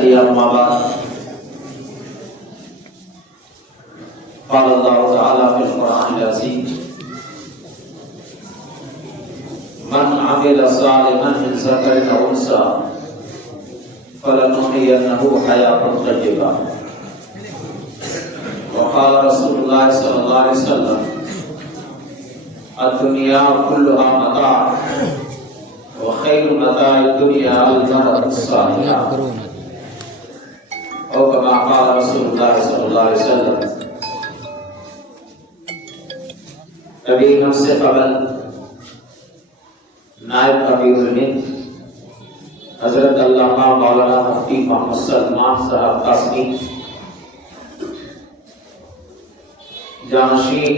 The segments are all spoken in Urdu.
چلیے اما بعد قال اللہ تعالی فی القرآن العظیم من عمل صالحا من ذکر او انثى فلنحيينه حياة طیبہ وقال رسول اللہ صلی اللہ علیہ وسلم الدنیا كلها متاع وخير متاع الدنيا المرأة الصالحة او كما قال رسول اللہ صلی اللہ علیہ وسلم. کبھی ہم سے قبل نائب امیر الہند حضرت علامہ مولانا مفتی محمد سلمان صاحب قاسمی جانشین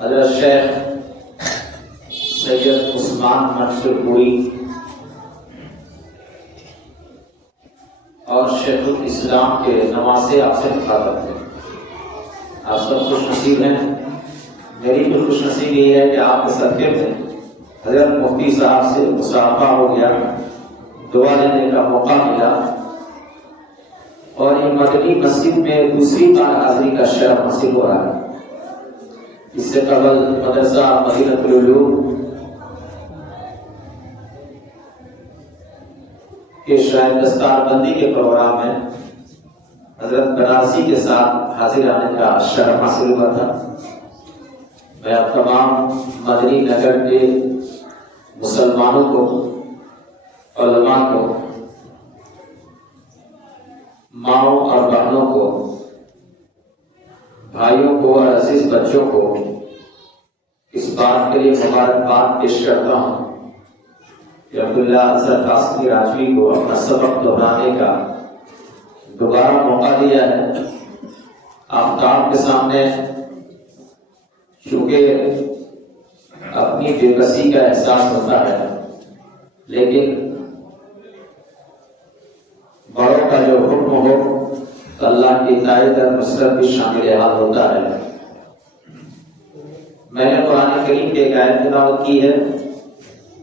حضرت شیخ سید عثمان منصور پوری اور شیخ الاسلام کے نواسے آپ سے مخاطب تھے. آپ سب خوش نصیب ہیں. میری بھی خوش نصیبی یہ ہے کہ آپ کے صدقے میں حضرت مفتی صاحب سے مصافحہ ہو گیا, دعا لینے کا موقع ملا, اور یہ مدنی مسجد میں دوسری بار حاضری کا شرف حاصل ہو رہا ہے. اس سے قبل مدرسہ مدینۃ العلوم کے شاید دستار بندی کے پروگرام میں حضرت بنارسی کے ساتھ حاضر آنے کا شرف حاصل ہوا تھا. میں اب تمام مدنی نگر کے مسلمانوں کو, علماء کو, ماؤں اور بہنوں کو, بھائیوں کو اور عزیز بچوں کو اس بات کے لیے مبارکباد پیش کرتا ہوں کہ عبداللہ اظہر قاسمی راجوی کو اپنا سبق دہرانے کا دوبارہ موقع دیا ہے. آفتاب کے سامنے چونکہ اپنی بے بسی کا احساس ہوتا ہے, لیکن بڑوں کا جو حکم ہو تو اللہ کی اطاعت اور نصرت بھی شامل حال ہوتا ہے. میں نے قرآن کریم کے ایک آیت تلاوت کی ہے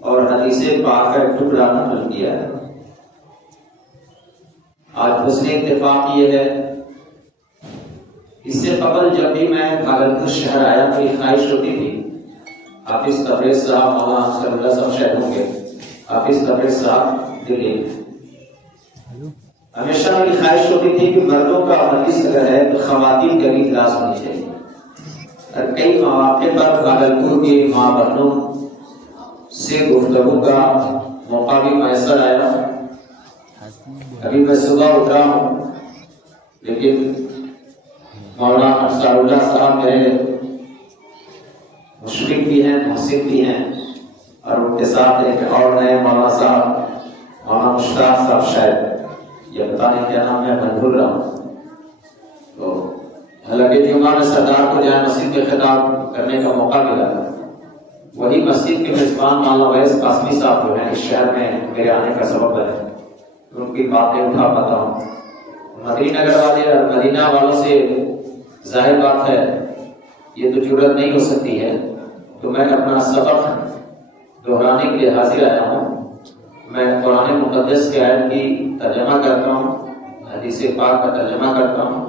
اور حدیث پاک کا ایک ٹکڑا نقل کیا ہے. آج حسن اتفاق یہ ہے, اس سے قبل جب بھی میں بھاگلپور شہر آیا میری خواہش ہوتی تھی, حافظ تبریز صاحب مولانا صلی اللہ صاحب شاید ہوں گے, حافظ تبریز صاحب دلی, ہمیشہ میری خواہش ہوتی تھی کہ مردوں کا مجلس اگر ہے تو خواتین کا بھی اجلاس ہونی چاہیے. اور کئی مواقع پر بھاگلپور کی ماں بہنوں سے گفتگو کا موقع بھی میسر آیا. ابھی میں صبح اٹھا ہوں, لیکن مولانا انصار اللہ صاحب میرے مشرق بھی ہیں, محسن بھی ہیں, اور ان کے ساتھ ایک اور نئے مولانا صاحب مولانا مشتاق صاحب, شاید یہ پتا نہیں کیا نام ہے, میں بھول رہا ہوں. تو حالانکہ جمعہ میں سردار کو جائے مسجد کے خطاب کرنے کا موقع ملا, وہی مسجد کے میزبان مولانا ویس قاسمی صاحب جو ہیں اس شہر میں میرے آنے کا سبب ہے, ان کی باتیں اٹھا پاتا ہوں. مدینہ نگر والے اور مدینہ والوں سے ظاہر بات ہے یہ تو جرأت نہیں ہو سکتی ہے, تو میں اپنا سبق دہرانے کے لیے حاضر آیا ہوں. میں قرآن مقدس کے آیت کی ترجمہ کرتا ہوں, حدیث پاک کا ترجمہ کرتا ہوں.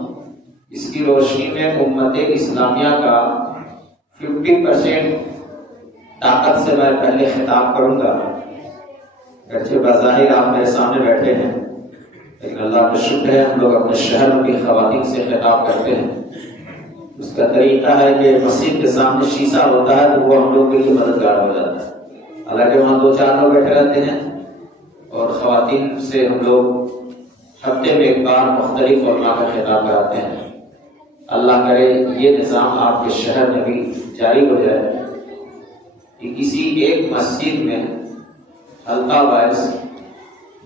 اس کی روشنی میں امت اسلامیہ کا 50% طاقت سے میں پہلے خطاب کروں گا. اگرچہ بظاہر آپ میرے سامنے بیٹھے ہیں, لیکن اللہ کا شکر ہے ہم لوگ اپنے شہر کی خواتین سے خطاب کرتے ہیں. اس کا طریقہ ہے کہ مسجد کے سامنے شیشہ ہوتا ہے تو وہ ہم لوگ کے لیے مددگار ہو جاتا ہے. حالانکہ وہاں 2-4 لوگ بیٹھے رہتے ہیں, اور خواتین سے ہم لوگ ہفتے میں ایک بار مختلف علماء کا خطاب کراتے ہیں. اللہ کرے یہ نظام آپ کے شہر میں بھی جاری ہو جائے کہ کسی ایک مسجد میں حلقہ وائز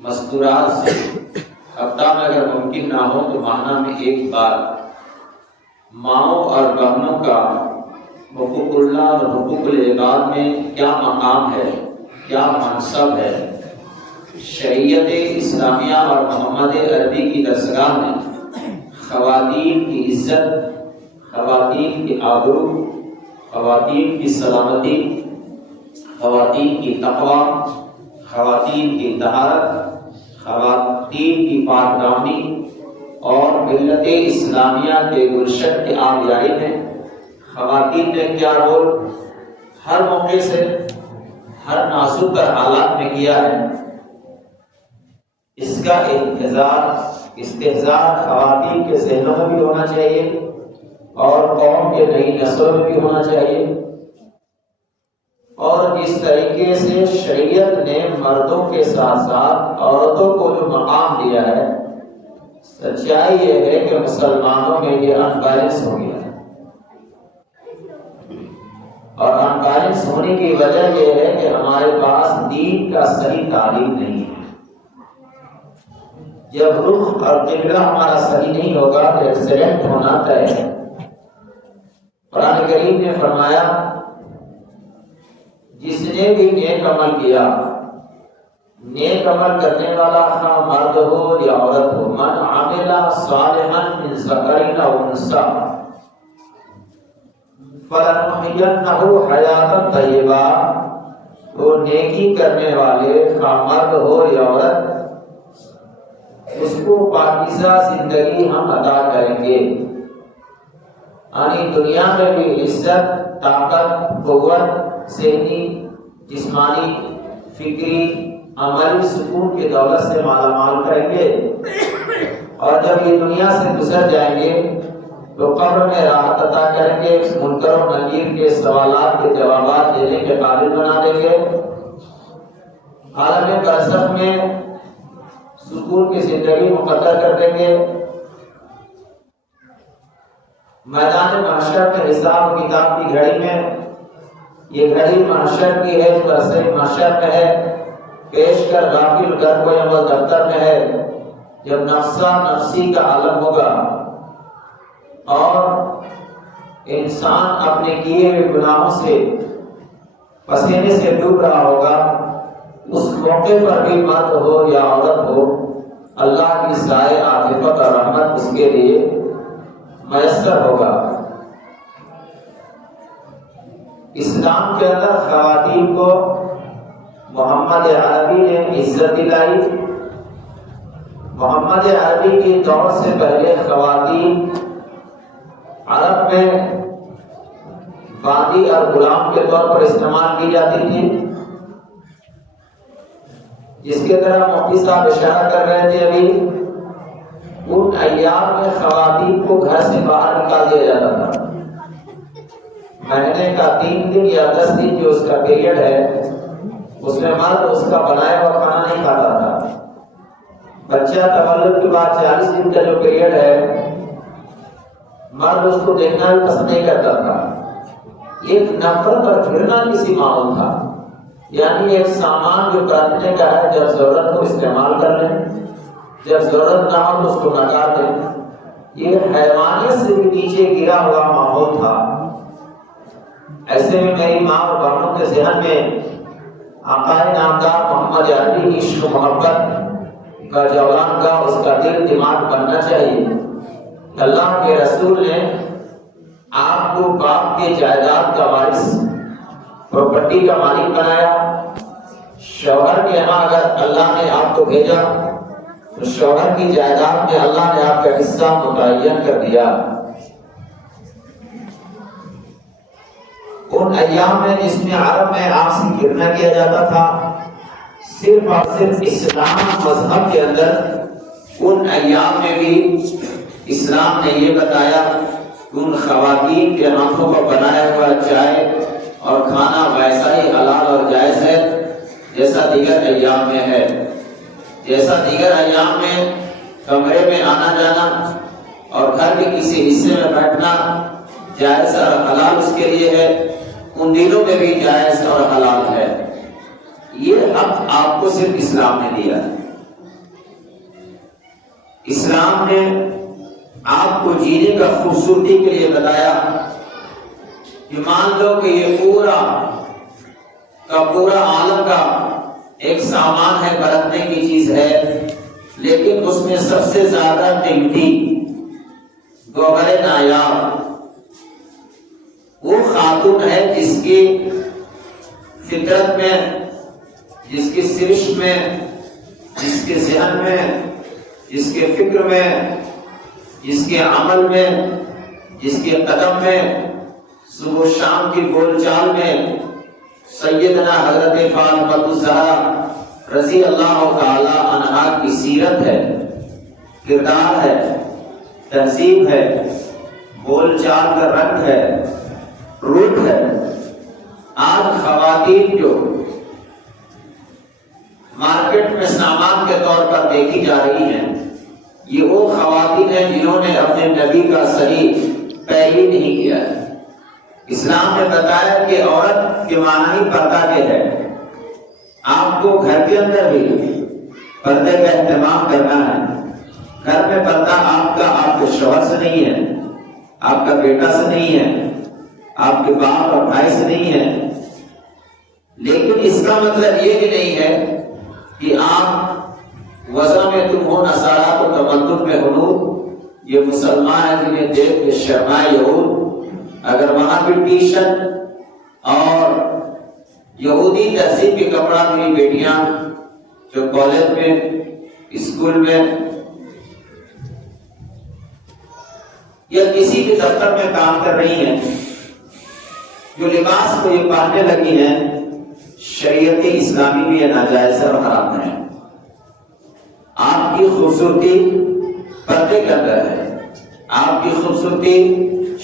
مستورات سے ہفتہ میں اگر ممکن نہ ہو تو ماہانہ میں ایک بار ماؤں اور بہنوں کا حقوق اللہ اور حقوق العباد میں کیا مقام ہے, کیا منصب ہے, شریعت اسلامیہ اور محمد عربی کی درسگاہ میں خواتین کی عزت, خواتین کی آبرو, خواتین کی سلامتی, خواتین کی تقوی, خواتین کی طہارت, کی پاکدامنی اور ملت اسلامیہ کے گلشن کے آبیائی میں خواتین نے کیا رول ہر موقع سے ہر نازک حالات میں کیا ہے، اس کا استحضار خواتین کے ذہنوں میں بھی ہونا چاہیے اور قوم کے نئی نسلوں میں بھی ہونا چاہیے۔ اور جس طریقے سے شریعت نے مردوں کے ساتھ ساتھ عورتوں کو جو مقام دیا ہے، سچائی یہ ہے کہ مسلمانوں میں یہ ان بیلنس ہو گیا ہے، اور ان بیلنس ہونے کی وجہ یہ ہے کہ ہمارے پاس دین کا صحیح تعلیم نہیں ہے۔ جب رخ اور قبلہ ہمارا صحیح نہیں ہوگا تو ایکسیڈنٹ ہونا طے ہے۔ قرآن کریم نے فرمایا جس نے بھی نیک عمل کیا، نیک عمل کرنے والا خواہ مرد ہو یا عورت ہو، من عمل صالحا من ذکر او انثی فلنحینہ حیاتا طیبہ، وہ نیکی کرنے والے خواہ مرد ہو یا عورت، اس کو پاکیزہ زندگی ہم عطا کریں گے، یعنی دنیا میں بھی عزت، طاقت، قوت، ذہنی، جسمانی، فکری، عملی سکون کی دولت سے مالا مال کریں گے، اور جب یہ دنیا سے گزر جائیں گے تو قبر میں راحت عطا کریں گے، منکر و نکیر کے سوالات کے جوابات دینے کے قابل بنا دیں گے، عالم برزخ میں سکون کی زندگی مقدر کر دیں گے، میدان محشر میں حساب کتاب کی گھڑی میں، یہ گھڑی محشر کی ہے، برسے محشر میں ہے، پیش کر غافل گھر کو یا وہ دفتر میں ہے، جب نفسا نفسی کا عالم ہوگا اور انسان اپنے کیے ہوئے گناہوں سے پسینے سے ڈوب رہا ہوگا، اس موقع پر بھی مرد ہو یا عورت ہو، اللہ کی سائے عاطفت اور رحمت اس کے لیے میسر ہوگا۔ اسلام کے اندر خواتین کو محمد عربی نے عزت دلائی۔ محمد عربی کی دور سے پہلے خواتین عرب میں باندی اور غلام کے طور پر استعمال کی جاتی تھی، جس کے طرح مفتی صاحب اشارہ کر رہے تھے ابھی، ان ایام میں خواتین کو گھر سے باہر نکال دیا جاتا تھا۔ مہینے کا 3 دن یا 10 دن جو اس کا پیریڈ ہے، اس میں مرد اس کا بنایا ہوا کھانا نہیں کھاتا تھا۔ بچہ تولد کے بعد 40 دن کا جو پیریڈ ہے، مرد اس کو دیکھنا بھی پسند نہیں کرتا تھا۔ ایک نفرت اور گھرنا کسی ماحول تھا، یعنی ایک سامان جو کاٹنے کا ہے، جب ضرورت ہو استعمال کر لیں، جب ضرورت نہ ہو تو اس کو نکال دیں۔ یہ حیوانیت سے بھی نیچے گرا ہوا ماحول تھا۔ ایسے میں میری ماں اور بہنوں کے ذہن میں آقا نامدار محمد عربی کی عشق و محبت کا جولان کا اس کا دل دماغ بننا چاہیے۔ اللہ کے رسول نے آپ کو باپ کے جائیداد کا وارث، پراپرٹی کا مالک بنایا۔ شوہر کے یہاں اگر اللہ نے آپ کو بھیجا تو شوہر کی جائیداد میں اللہ نے آپ کا حصہ متعین کر دیا۔ ان ایام میں جس میں عرب میں آپسی گرنا کیا جاتا تھا، صرف اور صرف اسلام مذہب کے اندر ان ایام میں بھی اسلام نے یہ بتایا کہ ان خواتین کے ہاتھوں کا بنایا ہوا چائے اور کھانا ویسا ہی حلال اور جائز ہے جیسا دیگر ایام میں ہے۔ جیسا دیگر ایام میں کمرے میں آنا جانا اور گھر کے کسی حصے میں بیٹھنا جائز اور حلال اس کے لیے ہے، ان دنوں میں بھی جائز اور حلال ہے۔ یہ حق آپ کو صرف اسلام نے دیا ہے۔ اسلام نے آپ کو جینے کا خوبصورتی کے لیے بتایا کہ مان لو کہ یہ پورا عالم کا ایک سامان ہے، برتنے کی چیز ہے، لیکن اس میں سب سے زیادہ قیمتی گوہر نایاب وہ خاتون ہے جس کی فطرت میں، جس کی سرشت میں، جس کے ذہن میں جس کے فکر میں، جس کے عمل میں، جس کے قدم میں، صبح و شام کی بول چال میں سیدنا حضرت فاطمہ الزہرا رضی اللہ تعالی عنہا کی سیرت ہے، کردار ہے، تہذیب ہے، بول چال کا رنگ ہے، روٹ ہے۔ آج خواتین جو مارکیٹ میں سامان کے طور پر دیکھی جا رہی ہیں، یہ وہ خواتین ہیں جنہوں نے اپنے نبی کا صحیح پیروی نہیں کیا ہے۔ اسلام نے بتایا کہ عورت کے معنی ہی پردہ کے ہے۔ آپ کو گھر کے اندر بھی پردے کا اہتمام کرنا ہے۔ گھر میں پردہ آپ کے شوہر سے نہیں ہے، آپ کا بیٹا سے نہیں ہے، آپ کے باپ اور بھائی سے نہیں ہے، لیکن اس کا مطلب یہ بھی نہیں ہے کہ آپ وضع میں تم ہو نصارہ تو تمدن میں حنود، یہ مسلمان ہیں جنہیں دیکھ کے شرمائے یہود۔ اگر وہاں بھی ٹی شرٹ اور یہودی تہذیب کے کپڑا میری بیٹیاں جو کالج میں، اسکول میں یا کسی بھی دفتر میں کام کر رہی ہیں، جو لباس کو یہ پہننے لگی ہیں، شریعت اسلامی میں یہ ناجائز اور حرام ہے۔ آپ کی خوبصورتی پردے کے اندر ہے، آپ کی خوبصورتی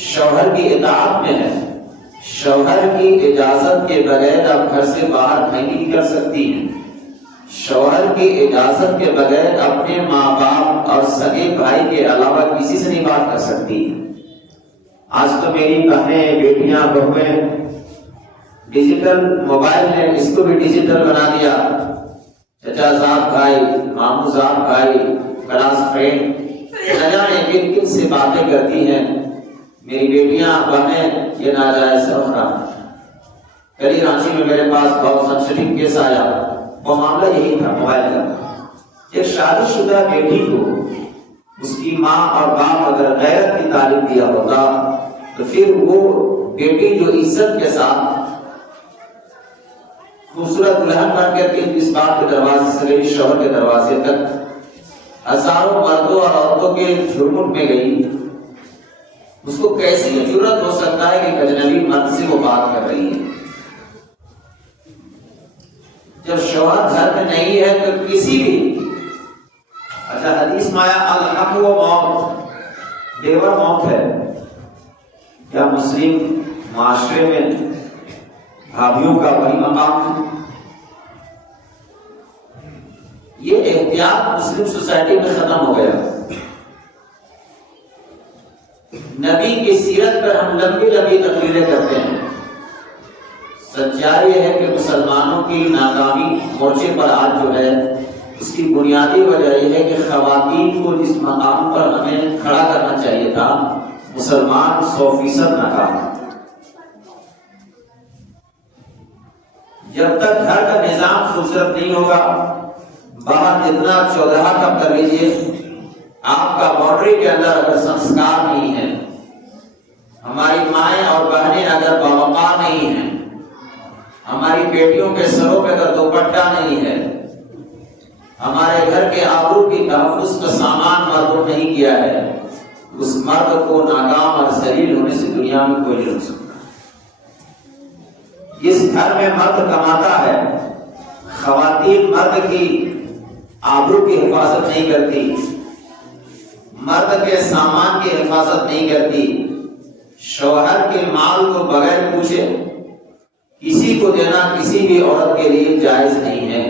شوہر کی اطاعت میں ہے۔ شوہر کی اجازت کے بغیر آپ گھر سے باہر نہیں نکل سکتی ہیں۔ شوہر کی اجازت کے بغیر اپنے ماں باپ اور سگے بھائی کے علاوہ کسی سے نہیں بات کر سکتی۔ آج تو میری بہنیں، بیٹیاں، بہویں ڈیجیٹل موبائل نے اس کو بھی ڈیجیٹل بنا دیا۔ چچا صاحب بھائی، ماموں صاحب بھائی، کلاس فرینڈ نہ جانے کن کن سے باتیں کرتی ہیں۔ میری بیٹیاں، بہنیں، یہ ناجائز اور حرام۔ کل رانچی میں میرے پاس بہت سنسٹیو کیس آیا، وہ معاملہ یہی تھا موبائل کا۔ ایک شادی شدہ بیٹی کو اس کی ماں اور باپ اگر غیرت کی تعلیم دیا ہوتا تو پھر وہ بیٹی جو عزت کے ساتھ خوبصورت دلہن بن کر کے اس باپ کے دروازے سے گئی شوہر کے دروازے تک، ہزاروں مردوں اور عورتوں کے جھرمٹ میں گئی، اس کو کیسی جرأت ہو سکتا ہے کہ اجنبی مرد سے وہ بات کر رہی ہے؟ جب شوہر گھر میں نہیں ہے تو کسی بھی، اچھا حدیث میں آیا الحق و موت، دیور موت ہے۔ کیا مسلم معاشرے میں بھابھیوں کا وہی مقام ہے؟ یہ احتیاط مسلم سوسائٹی میں ختم ہو گیا۔ نبی کی سیرت پر ہم لمبی لمبی تقریریں کرتے ہیں، سچائی یہ ہے کہ مسلمانوں کی ناکامی مورچے پر آج جو ہے اس کی بنیادی وجہ یہ ہے کہ خواتین کو جس مقام پر ہمیں کھڑا کرنا چاہیے تھا، مسلمان 100% ناکام ہے۔ جب تک گھر کا نظام خوبصورت نہیں ہوگا، باہر جتنا چودھا کم کر لیجیے، آپ کا باؤنڈری کے اندر اگر سنسکار نہیں ہے، ہماری مائیں اور بہنیں اگر باوقار نہیں ہیں، ہماری بیٹیوں کے سروں پہ اگر دوپٹہ نہیں ہے، ہمارے گھر کے آبرو کی تحفظ کا سامان مردوں نہیں کیا ہے، اس مرد کو ناکام اور ذلیل ہونے سے دنیا میں کوئی نہیں روک سکتا۔ جس گھر میں مرد کماتا ہے، خواتین مرد کی آبرو کی حفاظت نہیں کرتی، مرد کے سامان کی حفاظت نہیں کرتی، شوہر کے مال کو بغیر پوچھے کسی کو دینا کسی بھی عورت کے لیے جائز نہیں ہے۔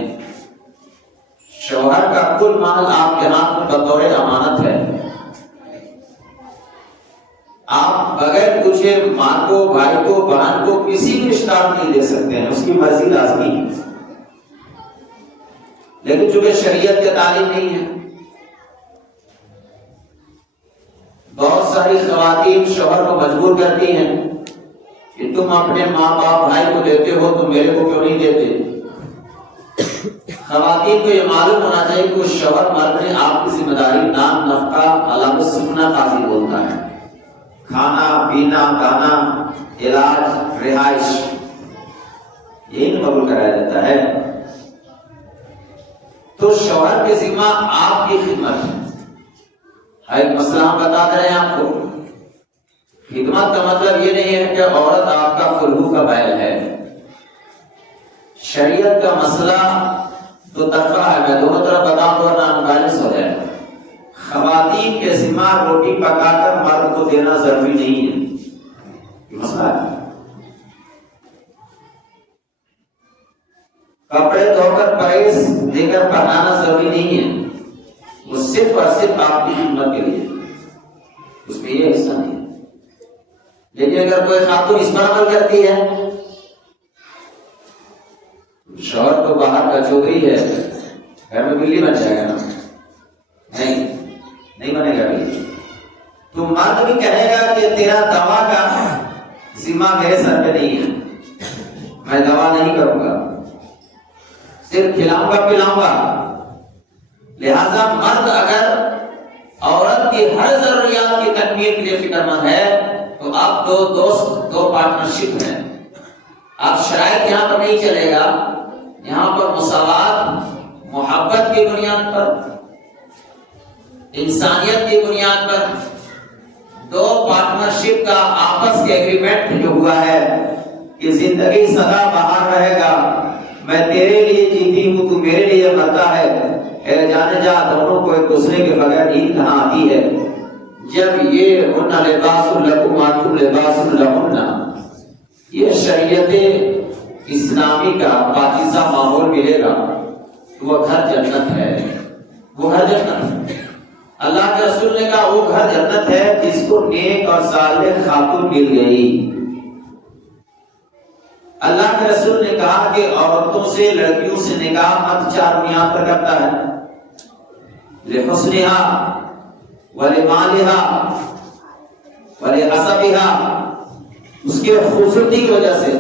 شوہر کا کل مال آپ کے ہاتھ میں بطور امانت ہے، آپ بغیر پوچھے ماں کو، بھائی کو، بہن کو، کسی بھی رشتہ دار نہیں دے سکتے ہیں، اس کی مرضی لازمی ہے۔ لیکن چونکہ شریعت کی تعلیم نہیں ہے، بہت ساری خواتین شوہر کو مجبور کرتی ہیں کہ تم اپنے ماں باپ بھائی کو دیتے ہو تو میرے کو کیوں نہیں دیتے؟ خواتین کو یہ معلوم ہونا چاہیے کہ اس شوہر مرد نے آپ کی ذمہ داری نام، نفقہ، علامت سکنا قاضی بولتا ہے، کھانا پینا، دانا، علاج، رہائش، یہی قبول کرایا جاتا ہے۔ تو شوہر کے ذمہ آپ کی خدمت ہے، ایک مسئلہ ہم بتا رہے ہیں آپ کو، خدمت کا مطلب یہ نہیں ہے کہ عورت آپ کا خلو کا بیل ہے. شریعت کا مسئلہ دو طرفہ ہے، میں دونوں طرف بتاؤں تو نا بیلنس ہو جائے. خواتین کے ذمہ روٹی پکا کر مرد کو دینا ضروری نہیں ہے، یہ مسئلہ ہے. کپڑے دھو کر پریس دے کر پہنانا ضروری نہیں ہے، وہ صرف اور صرف آپ کی خدمت کے لیے، اس میں یہ حصہ نہیں ہے. لیکن اگر کوئی خاتون اس پر عمل کرتی ہے، شوہر تو باہر کا چودھری ہے، گھر میں بلی بن جائے گا نا؟ نہیں بنے گا بلی. تو مرد بھی کہے گا کہ تیرا دوا کا ذمہ میرے سر پہ نہیں ہے، میں دوا نہیں کروں گا، صرف کھلاؤں گا پلاؤں گا. لہذا مرد اگر عورت کی ہر ضروریات کی تکمیل کے لیے فکر مند ہے تو آپ دو دوست، دو پارٹنرشپ ہیں. آپ شرائط یہاں پر نہیں چلے گا، یہاں پر مساوات محبت کی بنیاد پر، انسانیت کی بنیاد پر دو پارٹنرشپ کا آپس کے ایگریمنٹ جو ہوا ہے کہ زندگی سدا باہر رہے گا، میں تیرے لیے جیتی ہوں تو میرے لیے مرتا ہے، اے جانے جا دونوں کو ایک دوسرے کے بغیر نیند کہاں آتی ہے. جب یہ ہن لباس لکم وانتم لباس لہن، یہ شریعت اسلامی کا پاکیزہ ماحول ملے گا تو وہ گھر جنت ہے، وہ گھر جنت ہے. اللہ کے رسول نے کہا وہ گھر جنت ہے جس کو نیک اور صالح خاتون مل گئی. اللہ کے رسول نے کہا کہ عورتوں سے، لڑکیوں سے نکاح مت چار بنیاد پر کرتا ہے، لحسنها ولمالها ولحسبها، اس کے خوبصورتی کی وجہ سے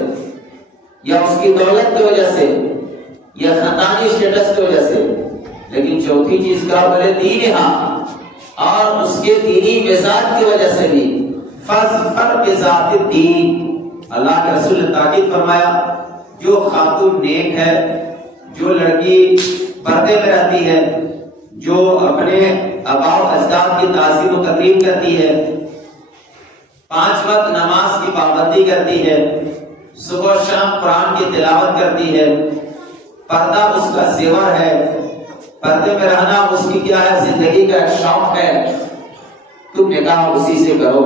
یا اس کی دولت کی وجہ سے یا خاندانی اسٹیٹس کی وجہ سے. لیکن چوتھی چیز کا بولے دینها، اور اس کے دینی مزاج کی وجہ سے بھی. فاظفر بذات الدین، اللہ کے رسول نے تاکید فرمایا جو خاتون نیک ہے، جو لڑکی پردے میں رہتی ہے، جو اپنے آباء و اجداد کی تعظیم و تکریم کرتی ہے، 5 وقت نماز کی پابندی کرتی ہے، صبح و شام قرآن کی تلاوت کرتی ہے، پردہ اس کا زیور ہے، پردے میں رہنا اس کی کیا ہے، زندگی کا ایک شوق ہے، تم نکاح اسی سے کرو.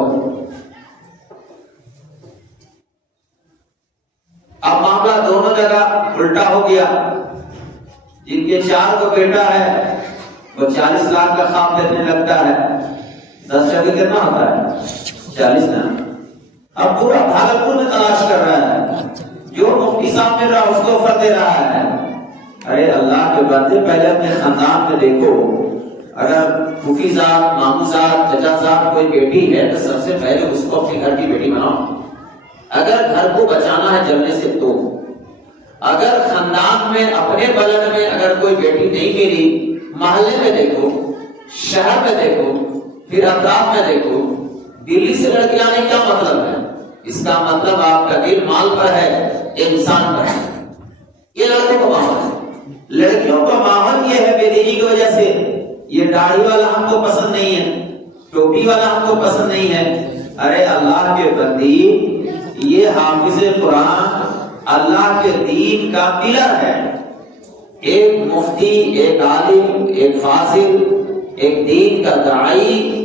اب معاملہ دونوں جگہ الٹا ہو گیا. جن کے 4 کو بیٹا ہے وہ 40 لاکھ کا خواب دیکھنے لگتا ہے، 10 جگہ کتنا ہوتا ہے 40 لاکھ. اب پورا بھاگلپور میں تلاش کر رہا ہے، جو مفتی صاحب مل رہا اس کو آفر دے رہا ہے. ارے اللہ کے بندے پہلے اپنے خاندان میں دیکھو، اگر پھوپھی صاحب، ماموں صاحب، چچا صاحب کوئی بیٹی ہے تو سب سے پہلے اس کو اپنے گھر کی بیٹی بناؤ. اگر گھر کو بچانا ہے جلنے سے تو. اگر خاندان میں اپنے بلد میں اگر کوئی بیٹی نہیں ملی، محلے میں دیکھو، شہر میں دیکھو، پھر اطراف میں دیکھو. دلی سے لڑکی آنے کا مطلب ہے، اس کا مطلب آپ کا دل مال پر ہے، انسان پر ہے. یہ لڑکوں کا ماحول ہے. لڑکیوں کا ماحول یہ ہے بے دینی کی وجہ سے، یہ داڑھی والا ہم کو پسند نہیں ہے، ٹوپی والا ہم کو پسند نہیں ہے. ارے اللہ کے بندی، یہ حافظ قرآن اللہ کے دین کا پلر ہے. ایک مفتی، ایک عالم، ایک فاضل، ایک دین کا داعی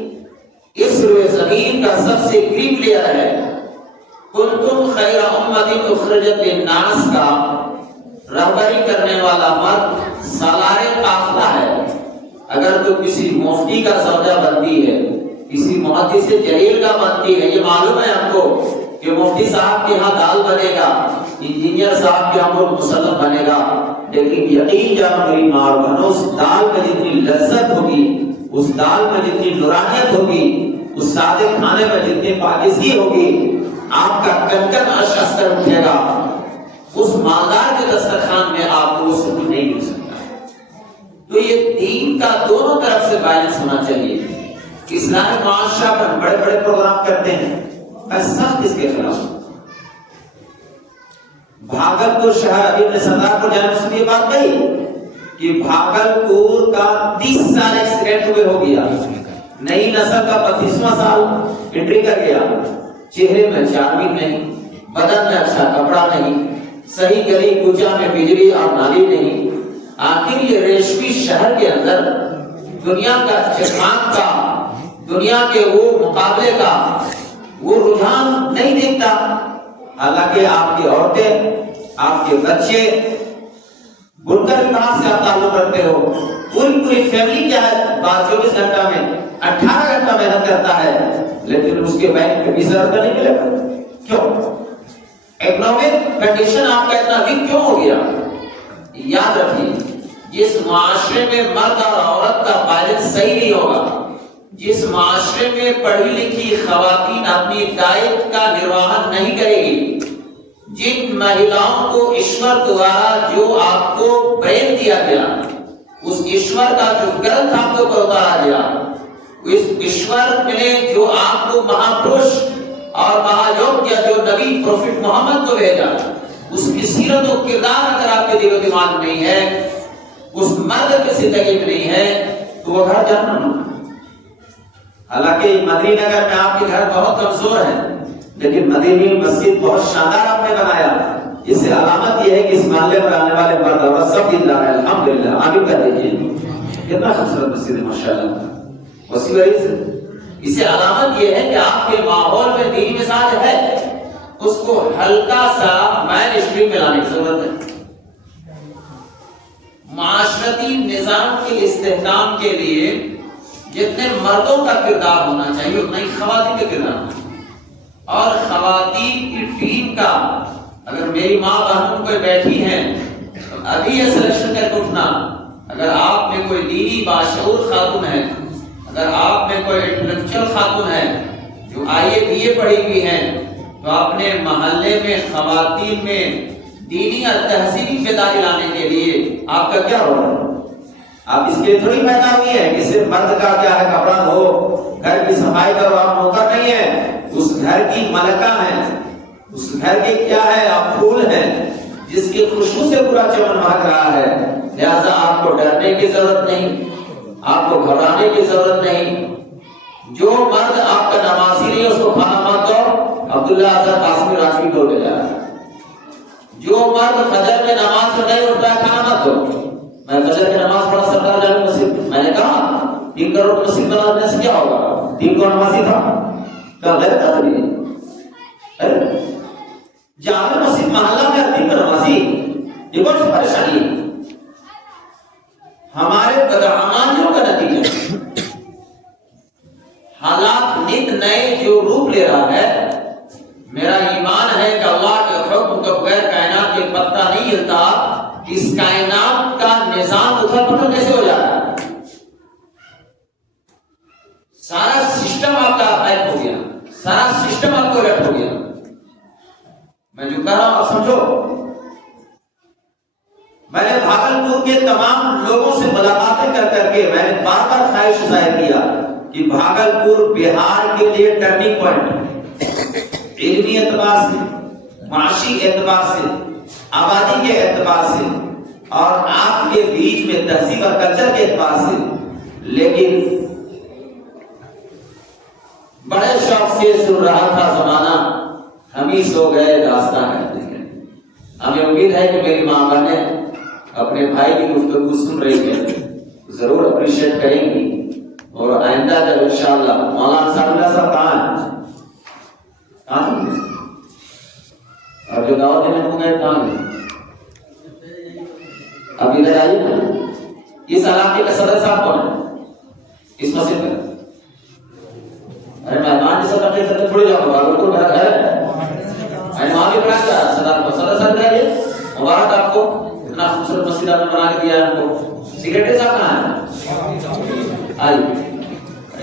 اس روئے زمین کا سب سے قریب لیئر ہے. کنتم خیر امت اخرجت للناس کا رہبری کرنے والا مرد سالار قافلہ ہے. اگر تو کسی مفتی کا زوجہ بنتی ہے، کسی محدث جلیل کا بنتی ہے، یہ معلوم ہے آپ کو کہ مفتی صاحب کے ہاں دال بنے گا، انجینئر صاحب کے ہاں مسلم بنے گا، لیکن یقین جانو میری ماں اور بہنوں، اس دال میں جتنی لذت ہوگی، اس دال میں جتنی نورانیت ہوگی، اس سادے کھانے میں جتنی پاکیزگی ہوگی، آپ کا کنکن عرش کر اٹھے گا. اس مالدار کے دسترخوان میں آپ کو وہ سکون نہیں مل سکتا. تو یہ دین کا دونوں طرف سے بیلنس ہونا چاہیے. اسلامی معاشرہ پر بڑے بڑے پروگرام کرتے ہیں، میں سخت اس کے خلاف. بھاگلپور شہر، ابھی نے سردار کو جانے سے یہ بات کہی کہ بھاگلپور کا 30 سال ایکسیڈنٹ ہوئے ہو گیا. نئی نسل کا 35واں سال انٹری کر گیا، چہرے میں چارمی نہیں، بدن میں اچھا کپڑا نہیں، صحیح گلی کوچا میں بجلی اور نالی نہیں، آخر یہ ریشمی شہر کے اندر دنیا کا چشمات کا، دنیا کے وہ مقابلے کا وہ رجحان نہیں دیکھتا۔ حالانکہ آپ کی عورتیں، آپ کے بچے، بنکر وبھاگ سے آپ تعلق رکھتے ہو، پوری فیملی کیا ہے 24 گھنٹہ میں 18 گھنٹہ محنت کرتا ہے، لیکن اس کے بینک میں 20,000 روپے نہیں ملے گا۔ کیوں؟ اکنامک کنڈیشن آپ کا اتنا ویک کیوں ہو گیا؟ یاد رکھیے، جس معاشرے میں مرد اور عورت کا بیلنس صحیح نہیں ہوگا، جس معاشرے میں پڑھی لکھی خواتین اپنی دائت کا نرواہن نہیں کرے گی، جن مہیلاؤں کو ایشور دوارا جو آپ کو برین دیا گیا، اس ایشور کا جو گرنتھ آپ کو اتارا گیا، اس ایشور میں جو آپ کو مہاپروش اور مہایوگیہ جو نبی پروفٹ محمد کو بھیجا، اس کی سیرت و کردار اگر آپ کے دل و دماغ میں نہیں ہے، اس مرد کی زندگی میں نہیں ہے، تو وہ گھر جہنم ہے۔ حالانکہ مدنی نگر میں آپ کے گھر بہت کمزور ہیں، لیکن مدنی مسجد بہت شاندار آپ نے بنایا۔ اس سے علامت یہ ہے کہ اس محلے میں آنے والے مرد عورت سب دین دار ہیں، الحمدللہ، آمین کہہ دیجیے۔ کتنا خوبصورت مسجد ہے ماشاءاللہ، وسیع عریض۔ اس سے علامت یہ ہے کہ آپ کے ماحول میں دینی مزاج ہے، اس کو ہلکا سا مین اسٹریم میں لانے کی ضرورت ہے۔ معاشرتی نظام کے استحکام کے لیے جتنے مردوں کا کردار ہونا چاہیے اتنا ہی خواتین کا کردار ہونا چاہیے، اور خواتین کی ٹیم کا، اگر میری ماں بہن کوئی بیٹھی ہیں تو ابھی یہ سلیکشن کر کے اٹھنا، اگر آپ میں کوئی دینی باشعور خاتون ہے، اگر آپ میں کوئی انٹلیکچوئل خاتون ہے جو BA پڑھی ہوئی ہیں، تو اپنے محلے میں خواتین میں دینی اور تہذیبی بیداری لانے کے لیے آپ کا کیا رول ہے؟ آپ اس کے لیے تھوڑی پیدا ہوئی ہے کہ صرف مرد کا کیا ہے کپڑا دھو، گھر کی صفائی کرو، آپ نوکر نہیں ہے، اس گھر کی ملکہ ہیں، اس گھر کے کیا ہے آپ پھول ہیں، جس کی خوشبو سے پورا چمن مہک رہا ہے۔ لہذا آپ کو ڈرنے کی ضرورت نہیں، آپ کو گھبرانے کی ضرورت نہیں۔ جو مرد آپ کا نمازی نہیں اس کو کھانا مت دو، عبداللہ اظہر قاسمی راجوی کو لے جا رہا ہے۔ جو مرد فجر میں نماز میں نہیں اٹھتا ہے کھانا مت دو۔ میں فجر کی نماز پڑھا سرکار جامع مسجد، میں نے کہا 3 کروڑ مسجد بنانے سے کیا ہوگا؟ 3 کروڑ نمازی تھا کیا غیر تھا؟ جامع مسجد محلہ میں 3 کروڑ نمازی، یہ کون سی پریشانی ہے؟ ہمارے بدعمالیوں کا نتیجہ، حالات نت نئے جو روپ لے رہا ہے۔ میرا ایمان ہے کہ اللہ کے حکم کو بغیر کائنات کے پتہ نہیں ہلتا، اس کائنات کا نظام اتھل پتھل کیسے ہو جاتا ہے؟ سارا سسٹم آپ کا بیک ہو گیا، سارا سسٹم آپ کو الٹ ہو گیا۔ میں جو کہہ رہا ہوں آپ سمجھو۔ میں نے بھاگلپور کے تمام لوگوں سے ملاقاتیں کر کے میں نے بار بار خواہش ظاہر کیا کہ بھاگلپور بہار کے لیے ٹرننگ پوائنٹ، علمی اعتبار سے، معاشی اعتبار سے، آبادی کے اعتبار سے، اور آپ کے بیچ میں تہذیب اور کلچر کے اعتبار سے، لیکن بڑے شوق سے سن رہا تھا زمانہ، ہم ہی سو گئے داستان کہتے ہیں۔ ہمیں امید ہے کہ میری ماں بہنیں اپنے بھائی کی گفتگو سن رہی ہے، ضرور اپریشیٹ کریں گی، اور آئندہ جب انشاءاللہ مولانا صاحب کہاں ہیں؟ اور جو دعوت دینے کو گئے کہاں ہیں؟ اب ادھر آئیے۔ اس علاقے کا صدر صاحب کون ہے اس مسجد میں؟ ارے مہمان جیسا کرتے سکتے تھوڑی جاؤ گا، بالکل میرا گھر ہے، میں نے وہاں بھی پڑھا کیا صدر صاحب رہیے، مبارک آپ کو، اتنا خوبصورت مسجد آپ نے بنا کے دیا ہے ہم کو۔ سیکریٹری صاحب کہاں ہیں؟ آئیے۔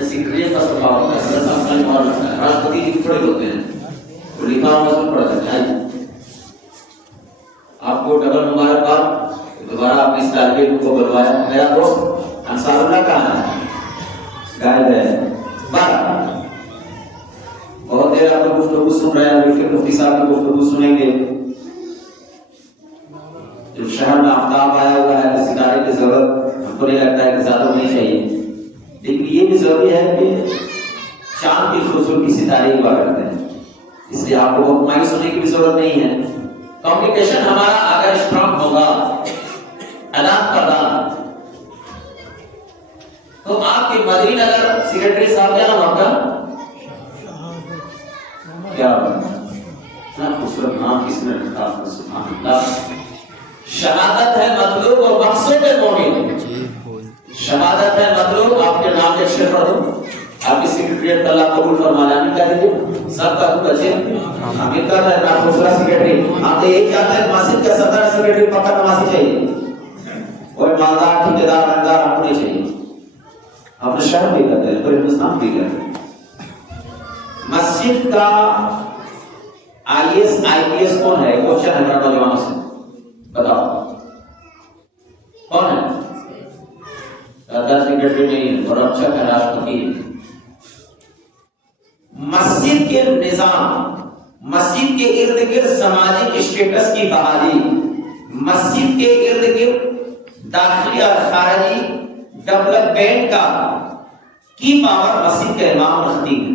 سیکریٹری کا صفحہ ہوتا ہے، صدر صاحب کا مہار لگتا ہے، راشٹرپتی جی تھوڑے ہوتے ہیں، تو لکھا ہوا مسجد پڑھا سکتے ہیں۔ آپ کو ڈبل مبارکباد، دوبارہ آپ نے اس طالب علم کو بلوایا۔ میرا دوست انصار اللہ کہاں ہے؟ غائب ہے۔ بہت دیر آپ کو گفتگو سن رہے ہیں، پھر مفتی صاحب کی گفتگو سنیں گے۔ جو شہر میں آفتاب آیا ہوا ہے، اس ادارے کی ضرورت ہم کو نہیں لگتا ہے کہ زیادہ ہونی چاہیے، لیکن یہ لیے ضروری ہے کہ چاند کی خوبصورتی ستارے ہوا کرتے ہیں، اس لیے آپ کو مایوس ہونے کی بھی ضرورت نہیں ہے۔ کمیونیکیشن ہمارا اگر اسٹرانگ ہوگا، آدان پردان، تو آپ کے مدری نگر سیکرٹری صاحب کیا نام آپ کا؟ کیا اتنا خوبصورت نام کس نے رکھا؟ سبحان اللہ۔ شہادت ہے مطلوب اور مقصود مومن، شہادت ہے مطلوب۔ آپ کے نام ایک شعر پڑھ دو، آپ کی سیکرٹریٹ اللہ قبول فرمائے، آمین کہہ دیجیے سب کا خوب بچے آمین کہہ رہے ہیں۔ آپ دوسرا سیکرٹری آپ تو یہی چاہتا ہے مسجد کا صدر سیکرٹری پکا نمازی چاہیے، کوئی مالدار ٹھیکیدار رنگدار آپ کو نہیں چاہیے۔ اپنے شہر بھی کرتے ہیں، پورے ہندوستان بھی کرتے ہیں۔ مسجد کا I S I P S کون ہے؟ کوشچن ہے میرا نوجوانوں سے، بتاؤ کون ہے؟ صدر سیکرٹری نہیں، بڑا اچھا ہے راشٹرپتی۔ مسجد کے نظام، مسجد کے ارد گرد سماجی اسٹیٹس کی بحالی، مسجد کے ارد گرد داخلی اور خارجی ڈیولپمنٹ کا کی پاور مسجد کے امام رکھتی ہے۔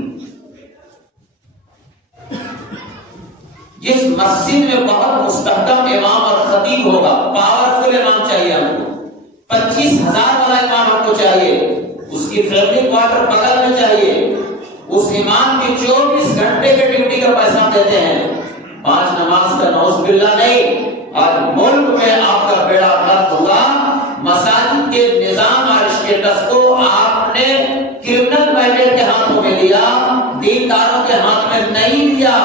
جس مسجد میں بہت مستحکم امام اور خطیب ہوگا، پاورفل امام چاہیے ہم کو، 25,000 والا امام ہم کو چاہیے، اس کی فیملی کوارٹر بغل میں چاہیے، اس امام کی 24 گھنٹے کے ڈیوٹی کا پیسہ دیتے ہیں، 5 نماز کا نوز باللہ نہیں۔ آج ملک میں آپ کا بیڑا غرق ہوا، مساجد کے نظام اور اسٹیٹس کو آپ نے کرمنل مینڈیٹ کے ہاتھوں میں لیا، دینداروں کے ہاتھ میں نہیں لیا،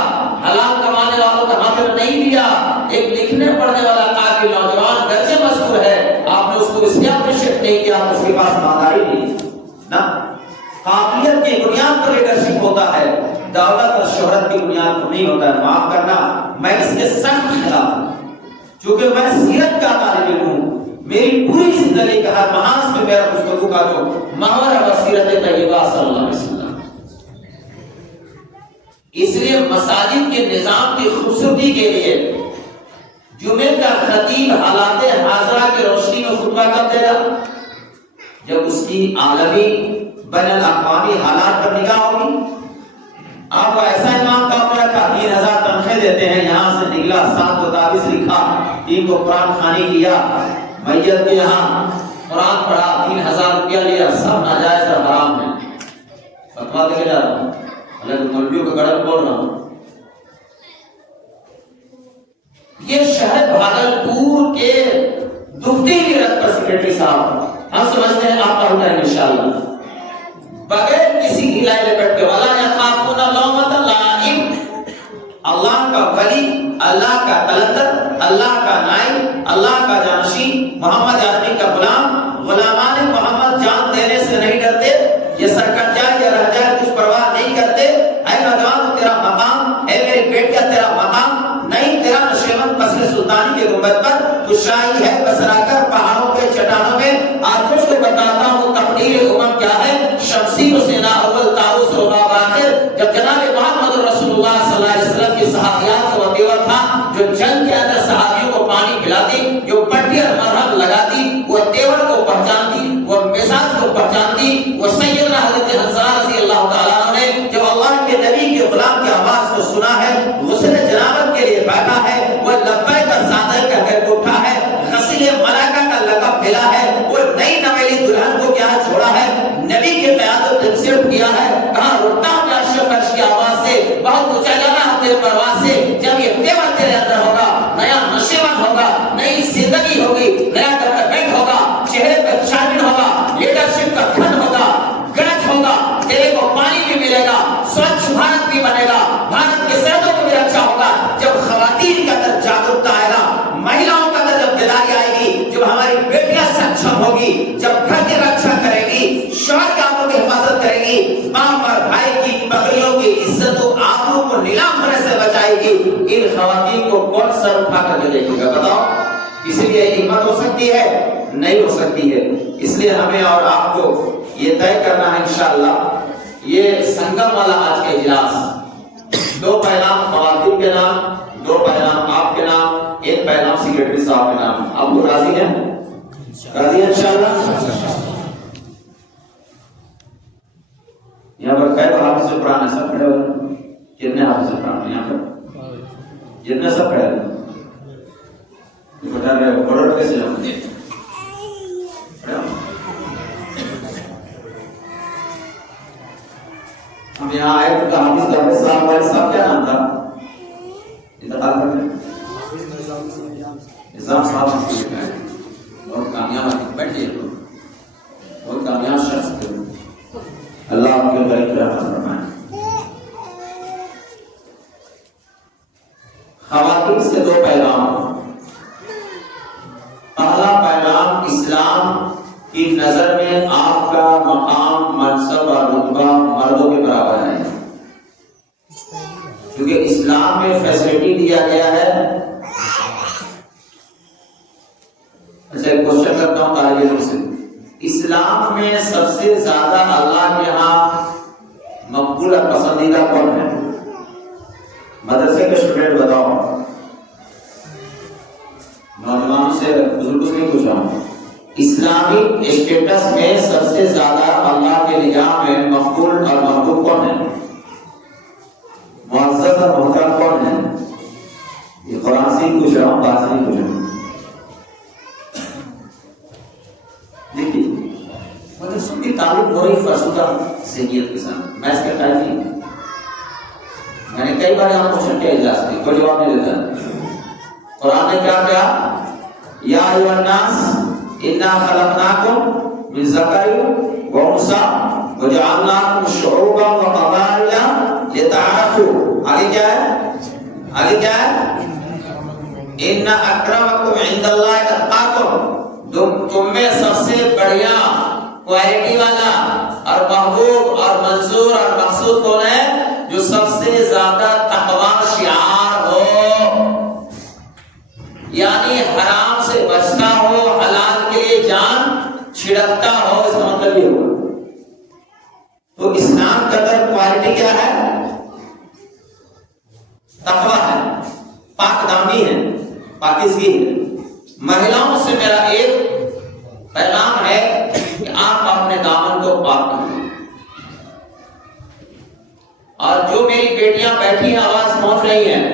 حلال کمانے والوں کے ہاتھ میں نہیں لیا۔ ایک لکھنے پڑھنے والا قابل نوجوان گرچہ مشہور ہے، آپ نے اس کو اس لیے اپریشیٹ نہیں کیا، اس کے پاس مالداری نہیں نا۔ قابلیت کی بنیاد پر لیڈرشپ ہوتا ہے، دولت اور شہرت کی بنیاد پر نہیں ہوتا ہے۔ معاف کرنا، میں اس کے سخت خلاف ہوں، چونکہ میں سیرت کا طالب علم ہوں، میری پوری زندگی کا ہر محاذ میں میرا گفتگو کا جو محور ہے وہ سیرت طیبہ صلی اللہ علیہ وسلم۔ اس لیے مساجد کے نظام کی خوبصورتی کے لیے جمعے کا خطیب حالات حاضرہ کی روشنی میں خطبہ کب دے گا؟ جب اس کی عالمی بین الاقوامی حالات پر نگاہ ہوگی۔ آپ کو ایسا امام کا اپنا رکھا، 3,000 تنخواہ دیتے ہیں، یہاں سے نکلا 7 تعویذ لکھا، 3 کو قرآن خوانی کیا، میت کے یہاں قرآن پڑھا، 3,000 روپیہ لیا، سب ناجائز اور حرام ہے۔ فتوا دے گا اللہ مولویوں کا گڑھ بول رہا ہوں۔ یہ شہر بھاگلپور کے دبتی کی رت پر سیکرٹری صاحب، ہم سمجھتے ہیں آپ کا ہوتا ہے انشاءاللہ، بغیر کسی ہلائے لپٹ کے، ولا یخافون لومۃ لائم، اللہ کا ولی، اللہ کا قلندر، اللہ کا نائب، اللہ کا جانشین، محمد عربی کا غلام، غلامان محمد جان دینے سے نہیں ڈرتے، یہ سر کٹ جائے یا رہ جائے کچھ پرواہ نہیں کرتے۔ اے نوجوان تیرا مقام، اے میرے بیٹیا تیرا مقام نہیں، تیرا نشیمن قصر سلطانی کے گنبد پر تو شاہی ہے بسرا کر پہاڑوں کے چٹانوں میں۔ آج کچھ کو بتاتا ہوں تقدیر امم کیا ہے، شمسی و سینا اول تاؤس رباب آخر، جب جناب محمد رسول اللہ صلی اللہ علیہ وسلم کی صحابیات سے وہ دیور تھا جو جنگ کے اندر صحابیوں کو پانی پلاتی، جو پٹی اور مرہم لگاتی، وہ دیور کو پہچانتی، وہ مزاج کو پہچانتی، وہ سیدنا حضرت حنظلہ رضی اللہ تعالیٰ عنہ نے جب اللہ کے نبی کے غلام کی آواز کو سنا ہے، غسل جنابت کے لیے بیٹھا ہے، وہ لبیک الصادق کہہ کر اٹھا ہے، غسیل ملائکہ کا لقب ملا ہے، وہ نئی نویلی دلہن کو کیا چھوڑا ہے، نبی کی قیادت سے اٹھ گیا ہے، کہاں رکتا ہوں میں عرش فرش کی آواز سے، بہت اونچا جانا ہے تیرے پرواز سے، جب یہ تیور تیرے اندر ہوگا، نیا نشیمن ہوگا، نئی زندگی ہوگی، نیا ڈیولپمنٹ ہوگا، چہرے پر شامل ہوگا، لیڈرشپ کا کھن ہوگا، گرج ہوگا، تیرے کو پانی بھی ملے گا، سوچھ بھارت بھی بنے گا، بھارت کے صحتوں کو بھی اچھا ہوگا۔ جب خواتین کا اندر جاگرکتا آئے گا، مہیلاؤں کا اندر جب بیداری آئے گی، جب ہماری بیٹیاں سکشم ہوگی، جب گھر کی رکشا کرے گی، شوہر کے آپوں کی حفاظت کرے گی، باپ اور بھائی کی پگڑیوں کی عزت و آبرو کو نیلام ہونے سے بچائے گی، ان خواتین کو کون سر اٹھا کر کے دیکھے گا بتاؤ؟ اس لیے ہمت ہو سکتی ہے؟ نہیں ہو سکتی ہے۔ اس لیے ہمیں اور آپ کو یہ طے کرنا ہے انشاءاللہ، یہ سنگم والا آج کے اجلاس، 2 پیغام خواتین کے نام، 2 پیغام آپ کے نام، 1 پیغام سیکرٹری صاحب کے نام۔ آپ کو راضی ہیں؟ راضی ہیں انشاءاللہ؟ یہاں پر کئی حافظ قرآن ہے؟ سب کھڑے ہوئے؟ کتنے حافظ قرآن یہاں پر؟ جتنے سب کھڑے ہوئے بتا رہے بڑوں کیسے جاؤں گے؟ ہم یہاں آئے تو حافظ جاوید صاحب والے صاحب کیا نام تھا؟ انتقال کر گئے نظام صاحب بہت کامیاب آدمی، بیٹھ جائیے، بہت کامیاب شخص تھے، اللہ آپ کے غریب رحمت فرمائے۔ خواتین سے دو پیغام۔ پہلا پیغام، اسلام کی نظر میں آپ کا مقام، منصب اور رتبہ مردوں کے برابر ہے، کیونکہ اسلام میں فیسلٹی دیا گیا ہے۔ اچھا ایک کوشچن کرتا ہوں طالب علم سے، اسلام میں سب سے زیادہ اللہ کے ہاں مقبول اور پسندیدہ کون ہے؟ مدرسے کے اسٹوڈنٹ بتاؤ، نوجوانوں سے بزرگوں سے نہیں پوچھا ہوں، اسلامی اسٹیٹس میں سب سے زیادہ اللہ کے نگاہ میں مقبول اور محبوب کون ہے؟ معزز اور محترم کون ہے؟ یہ قرآن سے ہی پوچھ رہا ہوں، بات سے نہیں پوچھ رہا ہوں۔ دیکھیے مدرسوں کی تعلیم ہو رہی فرسودہ ذہنیت کے ساتھ، میں اس کا قائل نہیں، میں نے کئی بار یہاں کوشچن کیا اجلاس کی، کوئی جواب نہیں دیتا۔ قرآن نے کیا کہا؟ یا ایھا الناس انا خلقناکم من ذکر و انثی وجعلناکم شعوبا وقبائل لتعارفوا۔ آگے کیا ہے؟ آگے کیا ہے؟ ان اکرمکم عند اللہ اتقاکم، تم میں سب سے بڑھیا کوالٹی والا اور محبوب اور منظور اور مقصود کون ہے؟ جو سب سے زیادہ تقویٰ شعار ہو، یعنی حرام سے بچتا ہو، حلال کے لیے جان چھڑکتا ہو، اس کا مطلب یہ ہوا۔ تو اسلام کا اندر کوالٹی کیا ہے؟ تقویٰ ہے، پاک دامی ہے، پاکیزگی ہے۔ مہیلاؤں سے میرا ایک پیغام ہے کہ آپ اپنے دامن کو پاک کریں، اور جو میری بیٹیاں بیٹھی ہیں آواز پہنچ رہی ہیں،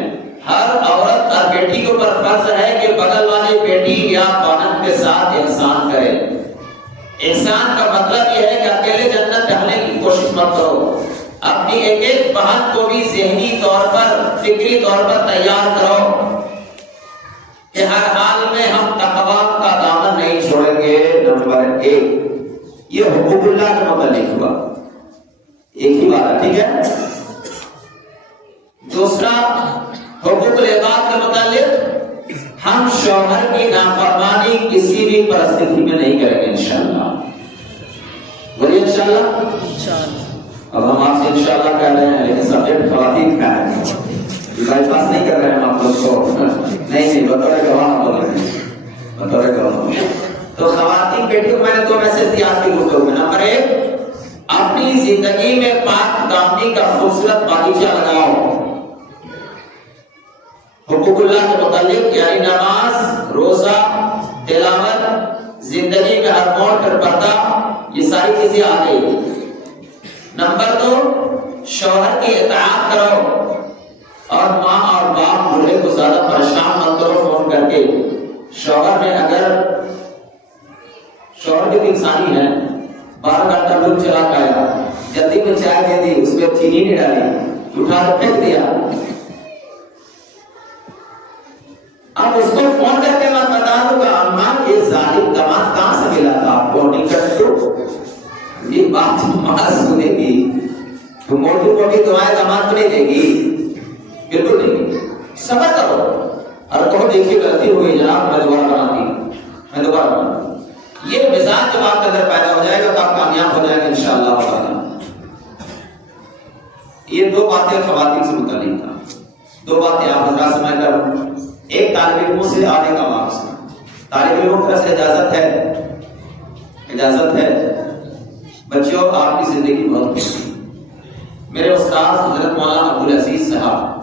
ہر عورت اور بیٹی کے اوپر فرض ہے کہ بغل والی بیٹی یا بہن کے ساتھ احسان کرے۔ احسان کا مطلب یہ ہے کہ اکیلے جنت ڈھالنے کی کوشش مت کرو، اپنی ایک ایک بہن کو بھی ذہنی طور پر، فکری طور پر تیار کرو کہ ہر حال میں ہم تقویٰ کا دامن نہیں چھوڑیں گے۔ نمبر ایک، یہ حقوق اللہ کا متعلق ہوا، ایک ہی بات ہے، ٹھیک ہے۔ دوسرا، حقوق العباد کے متعلق، ہم شوہر کی نافرمانی کسی بھی پرستھی میں نہیں کریں گے انشاءاللہ۔ بولیے انشاءاللہ۔ اب ہم آپ سے انشاءاللہ کہہ رہے ہیں، لیکن سبجیکٹ خواتین کا ہے، بائی پاس نہیں کر رہے ہیں آپ لوگ کو، نہیں بطور گواہ بول رہے ہیں، بطور گواہ۔ تو خواتین بیٹیوں کو میں نے دو میسج دیا آج کی گفتگو میں۔ نمبر ایک، اپنی زندگی میں پاک دامنی کا خوبصورت باغیچہ لگاؤ، حقوق اللہ کے متعلق، یعنی نماز، روزہ، تلاوت، زندگی میں ہر موڑ پر پردہ، یہ ساری چیزیں آ گئی۔ نمبر دو، شوہر کی اطاعت کرو، اور ماں اور باپ بوڑھے کو زیادہ پریشان مت کرو فون کر کے۔ شوہر نے اگر، شوہر بھی انسانی ہے، 12 گھنٹہ دودھ چلا کے آیا، جلدی میں چائے دے دی، اس میں چینی نہیں ڈالی، اٹھا کر پھینک دیا، اب اس کو فون کر کے میں بتا دوں گا اماں یہ ظالم دماغ کہاں سے ملا تھا آپ کو، نہیں کر دو، یہ بات ماں سنے گی تو موٹی موٹی دعائیں دماغ کو نہیں دے گی، بالکل نہیں۔ صبر کرو اور کہو دیکھیے غلطی ہو گئی جناب، میں دوبارہ بناتی ہوں، میں دوبارہ بناتی۔ یہ مزاج جب آپ کے اندر پیدا ہو جائے گا تو آپ کامیاب ہو جائیں گے انشاءاللہ تعالی۔ یہ دو باتیں خواتین سے متعلق تھا، دو باتیں آپ حضرات سے میں کروں۔ ایک طالب علموں سے آنے کا معاملہ، طالب علموں کی طرف سے اجازت ہے، اجازت ہے بچوں، آپ کی زندگی بہت خوشی۔ میرے استاد حضرت مولانا عبدالعزیز صاحب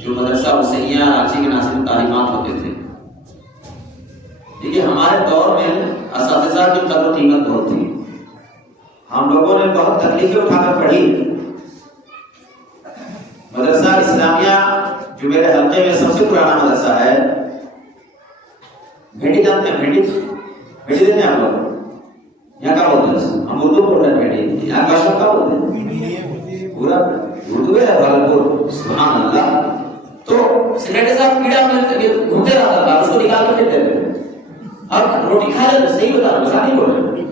جو مدرسہ حسینیہ راچی کے ناظرین تعلیمات ہوتے تھے، دیکھیے ہمارے دور میں اساتذہ کی قدر و قیمت بہت تھی، ہم لوگوں نے بہت تکلیفیں اٹھا کر پڑھی. مدرسہ اسلامیہ جو میرے حلقے میں سب سے پرانا مدرسہ ہے، بھیڑی جانتے ہیں؟ بھیڑی دیتے ہیں آپ لوگ؟ یہاں کا بولتے ہیں، ہم اردو بول رہے ہیں. بھیڑی یہاں کا شبد کا بولتے ہیں، پورا اردو ہے بھاگلپور. سبحان اللہ. تو سیکرٹری صاحب کیڑا میں گھومتے رہتا تھا، اس کو نکال کے پھینکتے تھے. اب روٹی کھا لیتے، صحیح بتا رہا ہوں، مسا نہیں بول رہے.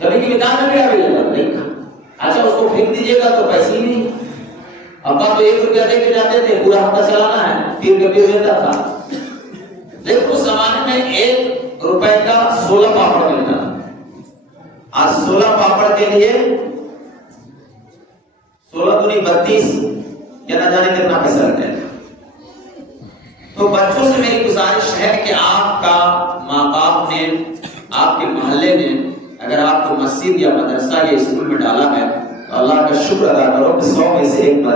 کبھی کبھی دان میں کیڑا بھی لیتا نہیں کھا. اچھا اس کو پھینک دیجیے گا تو پیسے ہی نہیں. ابا تو 1 روپیہ دے کے جاتے تھے، پورا ہفتہ چلانا ہے، 3 روپیہ دیتا تھا. لیکن اس زمانے میں 1 روپے کا 16 پاپڑ ملتا تھا. آج 16 پاپڑ کے لیے 16 دونی 32 یا نہ جانے کتنا پیسہ لگتا ہے. تو بچوں سے میری گزارش ہے کہ آپ کا ماں باپ نے، آپ کے محلے نے اگر آپ کو مسجد یا مدرسہ یا اسکول میں ڈالا ہے تو اللہ کا شکر ادا کرو کہ 100 میں سے 1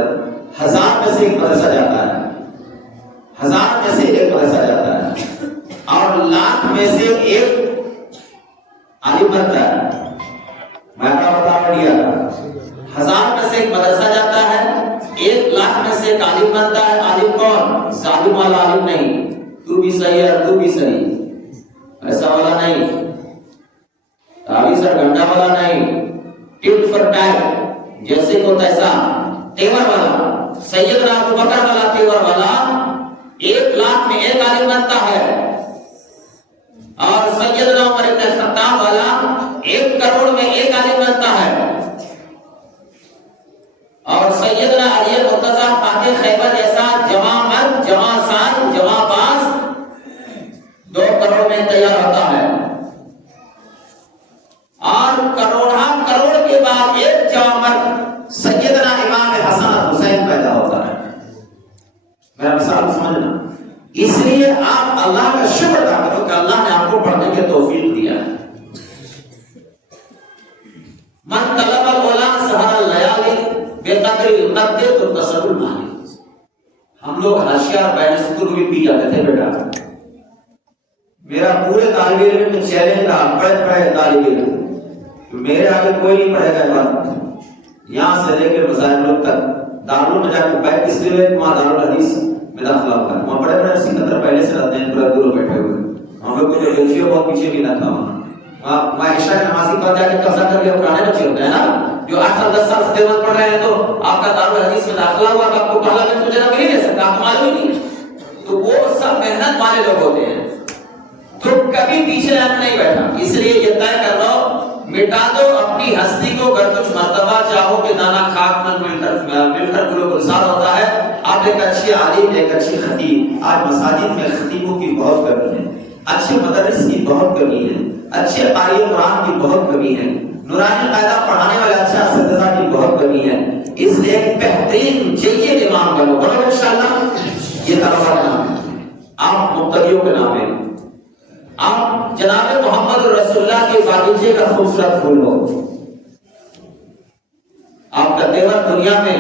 1000 میں سے 1 مدرسہ جاتا ہے، 1000 میں سے 1 مدرسہ جاتا ہے، اور 1,00,000 میں سے 1 عالم بنتا ہے. میں آپ کو بتا دیا، 1000 میں سے 1 مدرسہ جاتا ہے، 1,00,000 میں سے 1 عالم بنتا ہے. عالم کون؟ ظالم والا عالم نہیں، تو بھی صحیح ہے تو بھی صحیح، ایسا والا نہیں، سر گھنٹا والا نہیں، ٹٹ فر ٹائم جیسے کو تیسا، تیور والا، سیدنا ابو بکر والا تیور والا. 1,00,000 میں 1 عالم بنتا ہے، اور سیدنا عمر بن الخطاب والا 1 کروڑ میں 1 عالم بنتا ہے، اور سیدنا علی مرتضی فاتح خیبر جیسا جمع مرد، جمع سال، جمع باز 2 کروڑ میں تیار ہوتا ہے. اور کروڑ کے بعد 1 جمع مرد سیدنا امام حسن اور حسین پیدا ہوتا ہے. میرا مثال سمجھنا. اس لیے آپ اللہ کا شکر ادا کرو کہ اللہ نے آپ کو پڑھنے کی توفیق دیا ہے. من طلب العلا سحر اللیالی بقدر القدر تتصل المال. ہم لوگ حاشیہ اور بین سطور بھی پی جاتے تھے بیٹا. میرا پورے طالب علم میں چیلنج رہا، پڑھے طالب علم میرے آگے کوئی نہیں پڑھے گا. یہاں سے لے کے مظاہر تک دارالعلوم میں جا کے بیٹھ، اس لیے وہاں دارالحدیث میں داخلہ ہوتا ہے. وہاں بڑے بڑے سکندر پہلے سے رہتے ہیں، پورا دور بیٹھے ہوئے. ہم لوگ کو جو بچیوں بہت پیچھے بھی نہ تھا. وہاں عشاء کی نمازی پر جا کے قبضہ کر کے پرانے بچے ہوتے ہیں نا، جو 8 سال 10 سال سے دیوبند پڑھ رہے ہیں، تو آپ کا دارالحدیث میں داخلہ ہوا تو آپ کو پہلا بچ مجھے نہ نہیں دے سکتا، آپ کو معلوم ہی نہیں. تو وہ سب محنت والے لوگ ہوتے ہیں، تو کبھی پیچھے رہنا نہیں بیٹھا. اس لیے یہ طے کر لو، مٹا دو اپنی ہستی کو. اگر کچھ مرتبہ چاہو کہ دانا خاک میں مل کر گلو گلزار ہوتا ہے. آپ ایک اچھی عالم، ایک اچھی خطیب. آج مساجد میں خطیبوں کی بہت کمی ہے، اچھے مدرس کی بہت کمی ہے، اچھے قاری قرآن کی بہت کمی ہے، نورانی قاعدہ پڑھانے والے اچھا اساتذہ کی بہت کمی ہے. اس لیے ایک بہترین جید امام بنو انشاءاللہ. یہ طلبہ کا نام ہے، آپ مقتدیوں کے نام ہے. آپ جناب محمد رسول اللہ کے باغیچے کا خوبصورت پھول ہو. آپ کا تیور دنیا میں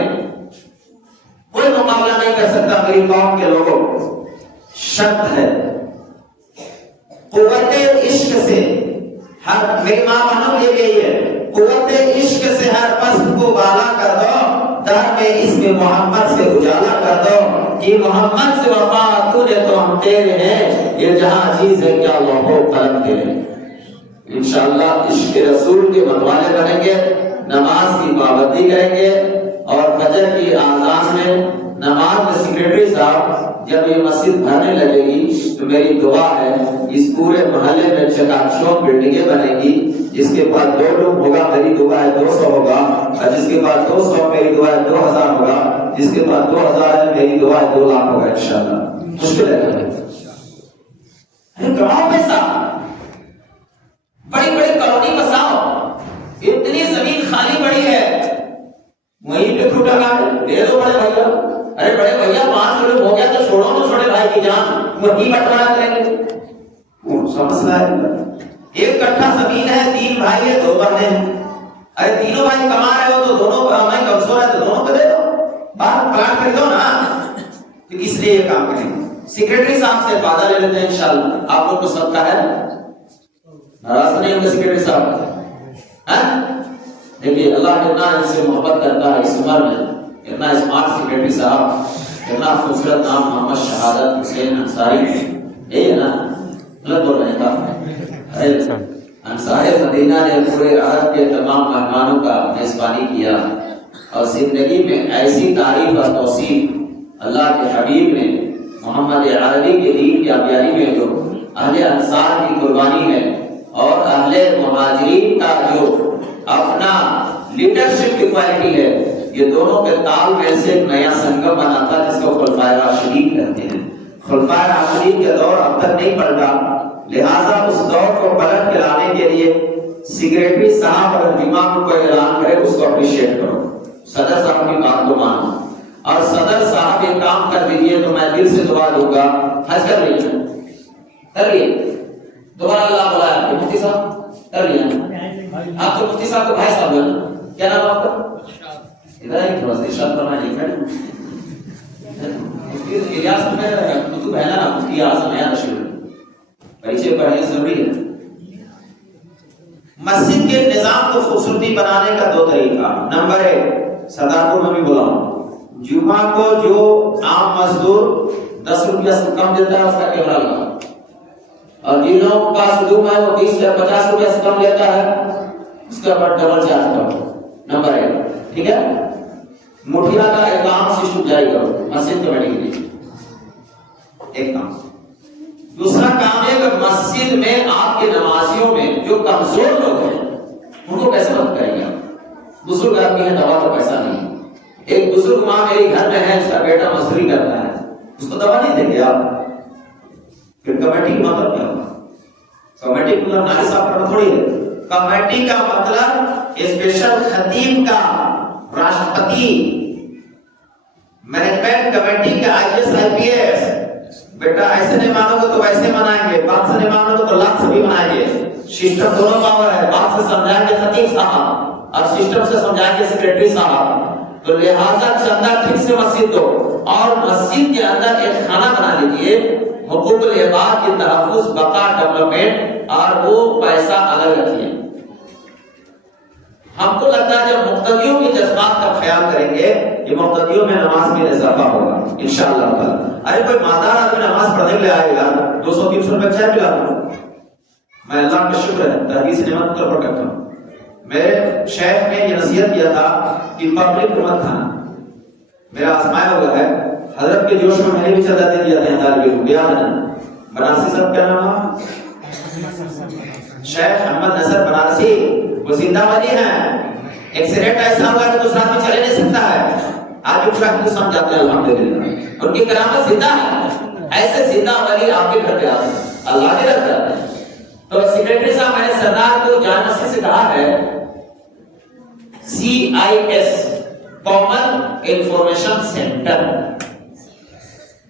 کوئی مقابلہ نہیں کر سکتا. میری قوم کے لوگوں شرط ہے قوت عشق سے ہر، میری ماں بہنوں یہ بھی ہے، قوت عشق سے ہر پست کو بالا کر دو، در میں اس میں محمد سے اجالا کر دو. یہ محمد سے وفا تو نے تو ہم تیرے ہیں، یہ جہاں چیز ہے کیا لوہو قلم تیرے. انشاءاللہ عشق رسول کے منوانے بنیں گے، نماز کی پابندی کریں گے، اور فجر کی آذان میں نماز میں سیکریٹری صاحب جب یہ مسجد بھرنے لگے گی تو میری دعا ہے اس پورے محلے میں چکاچوند بلڈنگیں بنے گی. جس کے بعد 2 روم ہوگا میری دعا ہے 200 ہوگا، اور جس کے بعد 200 میری دعا ہے 2000 ہوگا، جس کے بعد 2000 ہے میری دعا ہے 2 لاکھ ہوگا انشاءاللہ. مشکل ہے کماؤ پیسہ، بڑی بڑی کالونی بساؤ. اتنی زمین خالی پڑی ہے، وہیں پہ کھوٹا کاٹ دے دو بڑے بھیا. ارے بڑے بھیا 5 روپے ہو گیا تو چھوڑو تو چھوٹے بھائی کی جان، وہی بٹوارا کریں گے. مسئلہ ہے 1 کٹھا زمین ہے، 3 بھائی ہے 2 بہنیں ہیں. ارے تینوں بھائی کما رہے ہو تو دونوں میں کمزور ہے تو دونوں کو دے دو، باہر پلاٹ خریدو نا. تو اس لیے یہ کام کریں گے. سیکریٹری صاحب سے وعدہ لے لیتے ہیں انشاءاللہ. آپ لوگ کو سب کا ہے، ناراض نہیں ہوں گے سیکریٹری صاحب. دیکھیے اللہ کتنا ان سے محبت کرتا ہے اس عمر میں. اتنا اسمارٹ سیکرٹری صاحب، اتنا خوبصورت نام محمد شہادت حسین انصاری، یہی ہے نا؟ غلط بول رہے ہیں. انصار مدینہ نے پورے عرب کے تمام مہمانوں کا میزبانی کیا اور زندگی میں ایسی تعریف اور توصیف اللہ کے حبیب نے محمد عربی کے دین کی آبیاری میں جو اہل انصار کی قربانی ہے اور اہل مہاجرین کا جو اپنا لیڈرشپ کی کوالٹی ہے، یہ دونوں کے تال میں سے ایک نیا سنگم بنا تھا جس کو خلفائے راشدین کہتے ہیں. خلفائے راشدین کے دور اب تک نہیں پلٹا، لہذا اس دور کو پلٹ کے لانے کے لیے سیکریٹری صاحب اگر امام کو اعلان کرے اس کو اپریشیٹ کرو، صدر صاحب کی بات کو مانو، اور صدر صاحب یہ کام کر دیجیے تو میں دل سے دعا دوں گا. حج کر لیجیے، کر لیے دوبارہ اللہ بلایا مفتی صاحب، کر لیا. آپ تو مفتی صاحب کو بھائی صاحب ہیں، کیا نام آپ کا؟ ادھر ہی تھوڑا سا ارشاد فرمائیے. مفتی الیاس میں کتب ہے نا، مفتی اعظم ہے رشید، پریچے پڑھنے ضروری ہے. مسجد کے نظام کو خوبصورتی بنانے کا دو طریقہ. نمبر 1، سردارپور میں بھی بولا ہوں، جمعہ کو جو عام مزدور 10 روپیہ سے کم دیتا ہے اس کا کیمرہ لگا، اور جن لوگوں کے پاس ہجوم ہے وہ 20 سے 50 روپیہ سے کم لیتا ہے اس کے اوپر ڈبل چارج کرو. نمبر 1، ٹھیک ہے. مٹھیا کا اقدام سسٹم جاری کرو مسجد کمیٹی کے لیے، ایک کام. دوسرا کام ہے کہ مسجد میں آپ کے نمازیوں میں جو کمزور لوگ ہیں ان کو کیسے مدد کریں گے؟ بزرگ آدمی ہے، دوا تو پیسہ نہیں. ایک بزرگ ماں میری گھر میں ہے، اس کا بیٹا مزدوری کرتا ہے، اس کو دوا نہیں دیں گے آپ؟ پھر کمیٹی کا مطلب کیا ہوگا؟ کمیٹی کا مطلب نائب صاحب کا تھوڑی ہے. کمیٹی کا مطلب اسپیشل خطیب کا، راشٹرپتی، مینجمنٹ کمیٹی کا IAS IPS. بیٹا ایسے نہیں مانو گے تو ویسے منائیں گے، بات سے نہیں مانو گے تو لات سے بھی منائیں گے. سسٹم دونوں پاور ہے، بات سے سمجھائیں گے خطیب صاحب اور سسٹم سے سمجھائیں گے سیکریٹری صاحب. تو لہذا چندہ ٹھیک سے مسجد دو، اور مسجد کے اندر ایک خانہ بنا لیجئے، حقوق العباد کی تحفظ، بقا، ڈیولپمنٹ، اور وہ پیسہ الگ رکھیے. ہم کو لگتا ہے جب مقتدیوں کے جذبات کا خیال کریں گے یہ مقتدیوں میں نماز میں اضافہ ہوگا انشاءاللہ تعالی. ارے کوئی مالدار آدمی نماز پڑھنے کے لیے آئے گا، 200-300 روپے چائے پلا دوں، میں اللہ کا شکر ہے تحدیث نعمت پر کرتا ہوں. میرے شیخ نے یہ نصیحت کیا تھا کہ پبلک کو مت کھانا. میرا آزمایا ہوا ہے، حضرت کے جوش میں میں نے بھی چلا دے دیا تھا طالب علم. یاد ہے بنارسی صاحب کیا نام ہے؟ شیخ احمد نصر بنارسی، وہ زندہ والی ہیں. ایکسیڈنٹ ایسا ہوا کہ دوسرا آدمی چلے نہیں سکتا ہے، آج بھی پورا ہندوستان جاتے ہیں الحمدللہ. ان کی کرامت زندہ ہے. ایسے زندہ والی آپ کے گھر پہ آتے ہیں، اللہ نے رکھتا ہے. تو سیکریٹری صاحب میں نے سردار کو جامع مسجد سے کہا ہے CIS کامن انفارمیشن سینٹر،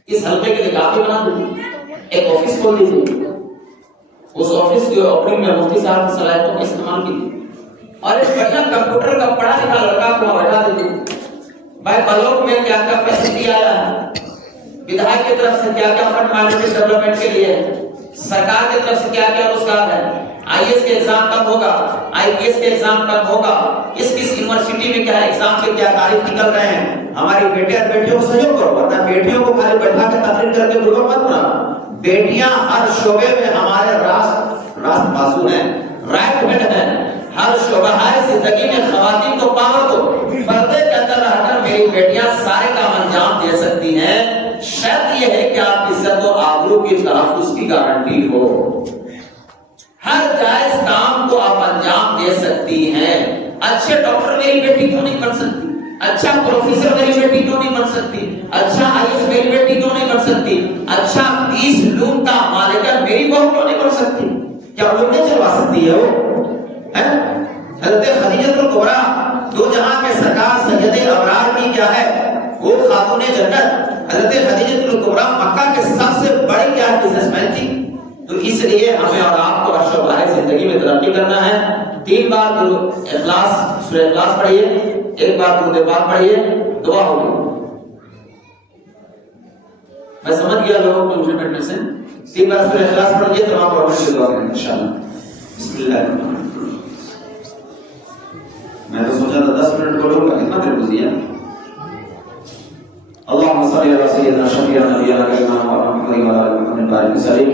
اس حلقے کے لیے کافی بنا دیجیے، ایک آفس کھول دیجیے. اس آفس کے اوپننگ میں مفتی صاحب کی صلاحیتوں کا استعمال کیجیے، اور ایک بڑھیا کمپیوٹر کا پڑھا لکھا لڑکا کو بیٹھا دیجیے. بھائی بلوک میں کیا کیا فیسلٹی آیا ہے، ودھایک کی طرف سے کیا کیا فنڈ مینجمنٹ ڈیولپمنٹ کے لیے، سرکار کی طرف سے کیا کیا روزگار ہے، IAS کے ایگزام کب ہوگا، IPS کے ایگزام کب ہوگا، کس یونیورسٹی میں کیا ایگزام کے کیا تاریخ نکل رہے ہیں. ہماری بیٹے اور بیٹیوں کو سہیوگ کرو، ورنہ بیٹیوں کو خالی بیٹھا کے تقریر کر کے بلوک مت بنا. بیٹیاں ہر شعبے میں ہمارے راست بازو ہیں، رائٹ ہینڈ ہیں. ہر شعبہ ہر زندگی میں خواتین کو پاور دو. پردے کے اندر رہ کر میری بیٹیاں سارے کام انجام دے سکتی ہیں. شرط یہ ہے کہ آپ عزت و آبرو کی تحفظ کی گارنٹی ہو. ہر جائز کام کو آپ انجام دے سکتی ہیں. اچھے ڈاکٹر میری بیٹی کیوں نہیں بن سکتی؟ اچھا پروفیسر میری بیٹی کیوں نہیں بن سکتی؟ اچھا IAS میری بیٹی کیوں نہیں بن سکتی؟ اچھا 20 لوم کا مالکہ میری بہو کیوں نہیں بن سکتی؟ کیا لوگ نہیں چلوا سکتی ہے وہ؟ حضرت خدیجہ الکبریٰ دو جہاں کے سرکار سید ابرار کی کیا ہے وہ خاتون جنت. حضرت خدیجہ الکبریٰ مکہ کے سب سے بڑی کیا بزنس مین تھی. تو اس لیے ہمیں اور آپ کو عرش و بہائے زندگی میں ترقی کرنا ہے. 3 بار اخلاص سورہ اخلاص پڑھیے، 1 بار درود پاک پڑھیے، دعا ہوگی. میں سمجھ گیا لوگوں کو امپلیمنٹ میں سے 3 بار سورہ اخلاص پڑھیے تو آپ کو دعا کریں انشاءاللہ. بسم اللہ الرحمن الرحیم. میں تو سوچا تھا 10 منٹ بولوں گا، کتنا دیر گزری ہے. اللهم صل على سيدنا شفيع نبينا كريمنا محمد وعلى ال محمد بارك وسلم.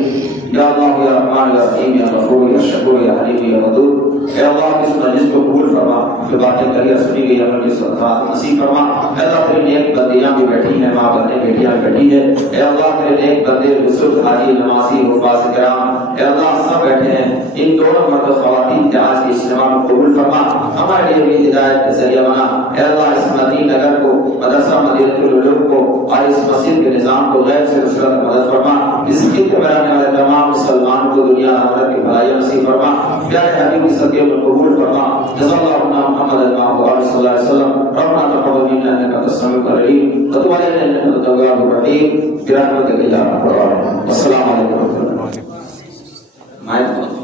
یا اللہ یا رحمان یا رحیم یا غفور یا شکور یا حلیم یا ودود. اے اللہ اس مجلس کو قبول فرما، جو باتیں کریے سنی گئی عمل کی صدقات نصیب فرما. اے اللہ تیرے نیک بندیاں بھی بیٹھی ہیں، ماں بہنیں بیٹیاں بیٹھی ہیں. اے اللہ تیرے نیک بندے بزرگ حاجی نمازی حفاظ کرام اے اللہ سب بیٹھے ہیں. ان دونوں مرد خواتین کے آج کے اجتماع کو قبول فرما، ہمارے لیے بھی ہدایت کا ذریعہ بنا. اے اللہ اس مدینہ نگر کو، مدرسہ مدینہ العلوم کو اور اس مسجد کے نظام کو غیر سے نصرت مدد فرما. اس خطے میں رہنے والے تمام مسلمانوں کو دنیا آخرت کی بھلائی نصیب فرما. پیارے حبیب کی صدقے کو قبول فرما. جزا اللہ محمد صلی اللہ علیہ وسلم. ربنا تقبل منا انك انت السميع العليم وتب علينا انك انت التواب الرحيم برحمتك يا ارحم الراحمين. السلام علیکم ورحمۃ اللہ.